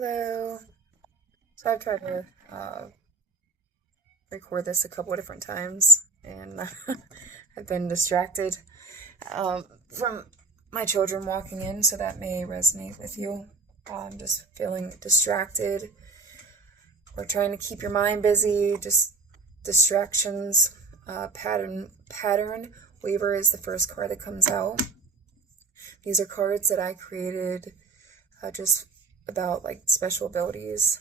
Hello. So I've tried to record this a couple of different times, and I've been distracted from my children walking in, so that may resonate with you. Just feeling distracted or trying to keep your mind busy, just distractions. Pattern Weaver is the first card that comes out. These are cards that I created just about like special abilities.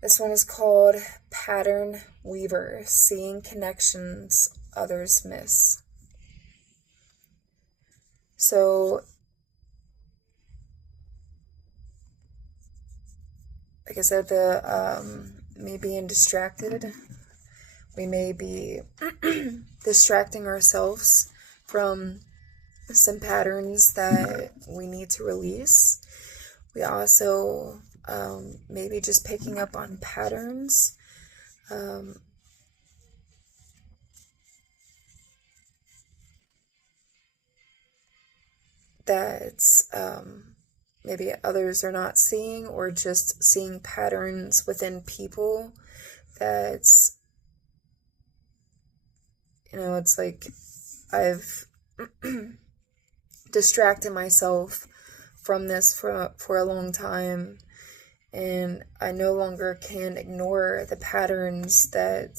This one is called Pattern Weaver, Seeing Connections Others Miss. So, like I said, me being distracted, we may be distracting ourselves from some patterns that we need to release. We also maybe just picking up on patterns that maybe others are not seeing, or just seeing patterns within people that's, it's like I've distracted myself from this for a long time, and I no longer can ignore the patterns that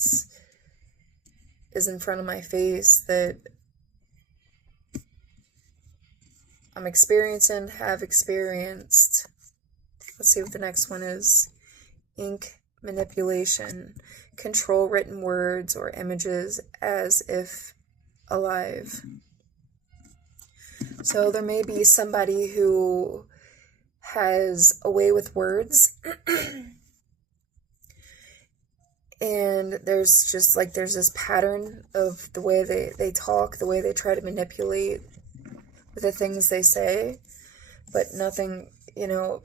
is in front of my face that I'm have experienced. Let's see what the next one is. Ink manipulation. Control written words or images as if alive. So there may be somebody who has a way with words and there's this pattern of the way they talk, the way they try to manipulate with the things they say, but nothing,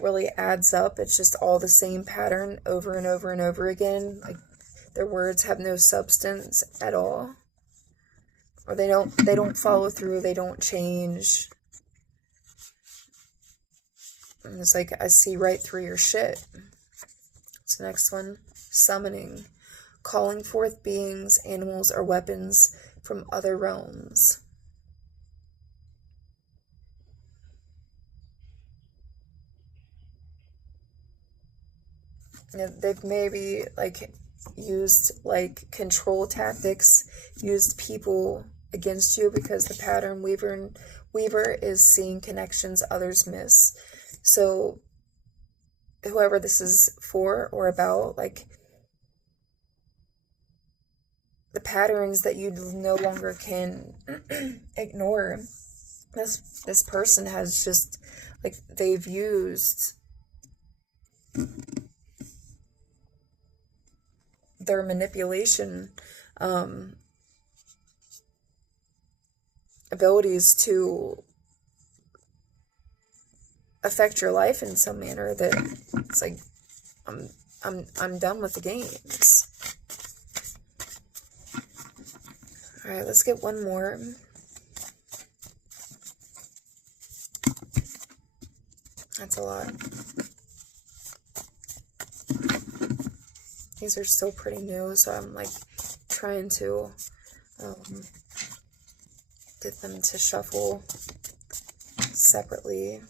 really adds up. It's just all the same pattern over and over and over again. Like their words have no substance at all, or they don't follow through, they don't change. And it's like, I see right through your shit. What's the next one? Summoning. Calling forth beings, animals, or weapons from other realms. They've maybe used control tactics, used people against you, because the pattern weaver is seeing connections others miss. So whoever this is for or about, the patterns that you no longer can ignore, this person has just they've used their manipulation abilities to affect your life in some manner that it's like, I'm done with the games. All right, let's get one more. That's a lot. These are still pretty new, so I'm trying to get them to shuffle separately.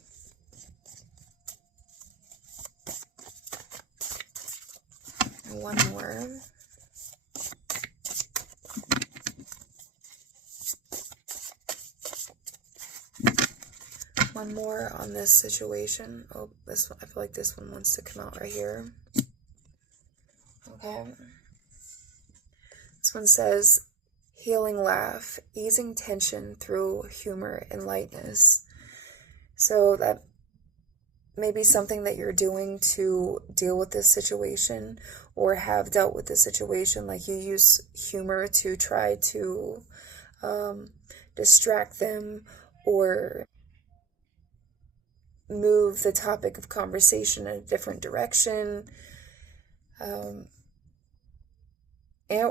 And one more. One more on this situation. Oh, this one, I feel like this one wants to come out right here. Okay. This one says, healing laugh, easing tension through humor and lightness. So that may be something that you're doing to deal with this situation, or have dealt with this situation. You use humor to try to distract them, or move the topic of conversation in a different direction.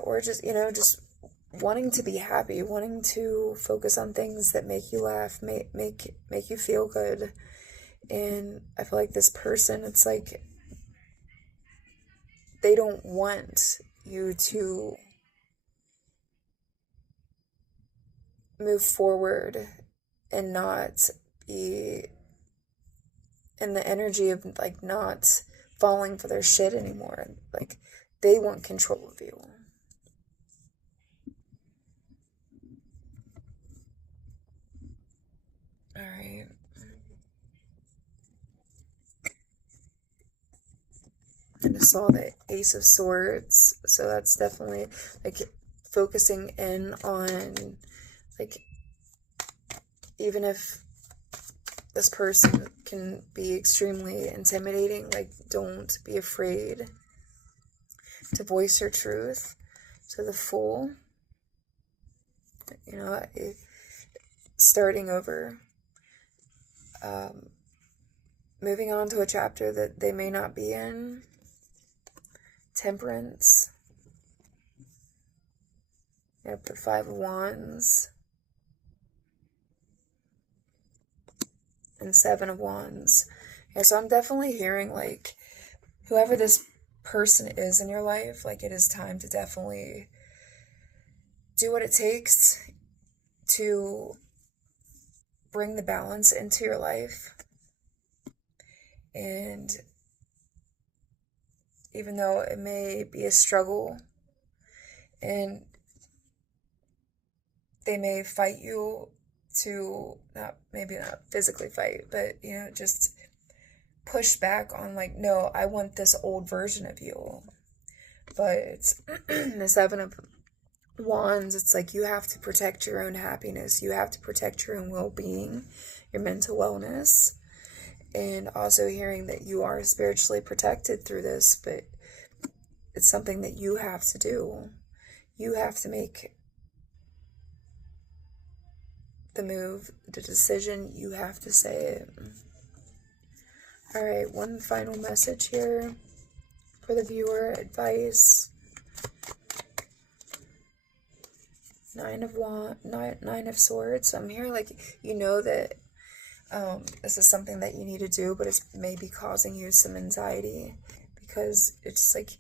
Or just, just wanting to be happy, wanting to focus on things that make you laugh, make you feel good. And I feel like this person, it's like they don't want you to move forward and not be in the energy of like not falling for their shit anymore. Like they want control of you. All right. And I saw the Ace of Swords, so that's definitely like focusing in on like, even if this person can be extremely intimidating, like don't be afraid to voice your truth. So the Fool, starting over, moving on to a chapter that they may not be in. Temperance. Yep, the Five of Wands. And Seven of Wands. Yeah, so I'm definitely hearing like whoever this person is in your life, like it is time to definitely do what it takes to bring the balance into your life. And even though it may be a struggle and they may fight you to maybe not physically fight, but just push back on like, no, I want this old version of you. But it's the Seven of Wands, it's like you have to protect your own happiness, you have to protect your own well-being, your mental wellness. And also hearing that you are spiritually protected through this, but it's something that you have to do. You have to make the move, the decision. You have to say it. All right, one final message here for the viewer. Advice. Nine of Swords. So I'm here like, that this is something that you need to do, but it's maybe causing you some anxiety because it's like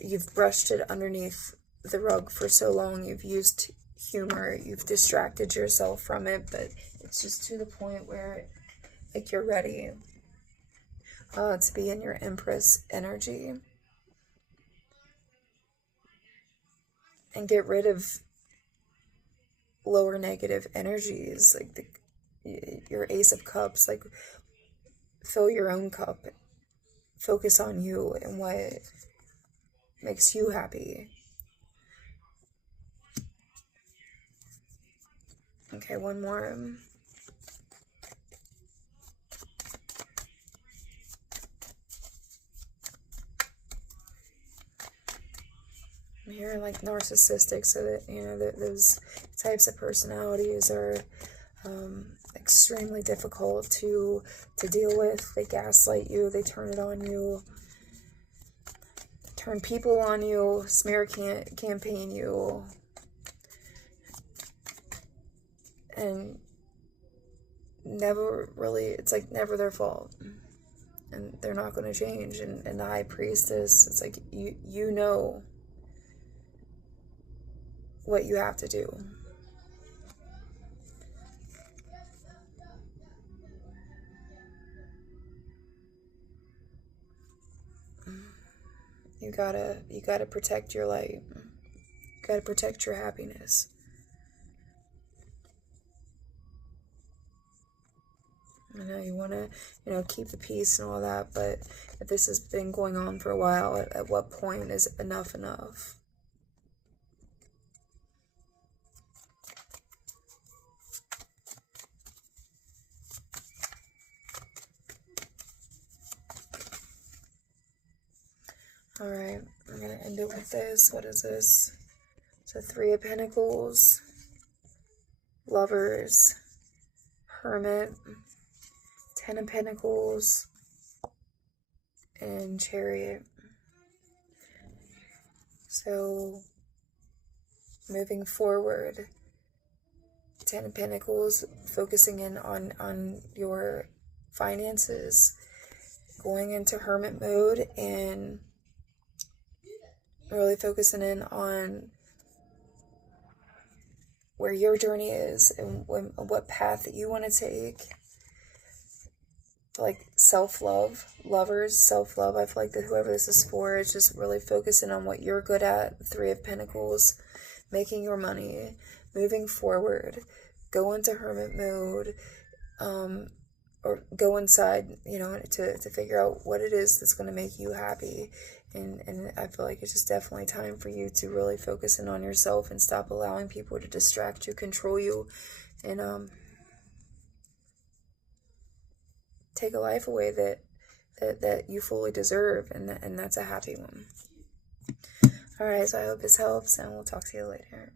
you've brushed it underneath the rug for so long. You've used humor, you've distracted yourself from it, but it's just to the point where like you're ready to be in your Empress energy and get rid of lower negative energies, like your Ace of Cups. Like fill your own cup, focus on you and what makes you happy. Okay, one more. I'm hearing like narcissistic, so that those types of personalities are extremely difficult to deal with. They gaslight you, they turn it on you, turn people on you, smear campaign you, and it's like never their fault, and they're not going to change. And the High Priestess, it's like you know what you have to do. You gotta protect your light. You gotta protect your happiness. I know you want to, keep the peace and all that, but if this has been going on for a while, at what point is enough enough? Alright, I'm going to end it with this. What is this? So Three of Pentacles, Lovers, Hermit, Ten of Pentacles, and Chariot. So moving forward, Ten of Pentacles, focusing in on your finances, going into hermit mode and really focusing in on where your journey is and what path that you want to take. Like self-love, lovers, self-love. I feel like that whoever this is for is just really focusing on what you're good at. Three of Pentacles, making your money, moving forward, go into hermit mode, or go inside, to figure out what it is that's going to make you happy. And I feel like it's just definitely time for you to really focus in on yourself and stop allowing people to distract you, control you, and take a life away that you fully deserve, and that's a happy one. All right, so I hope this helps, and we'll talk to you later.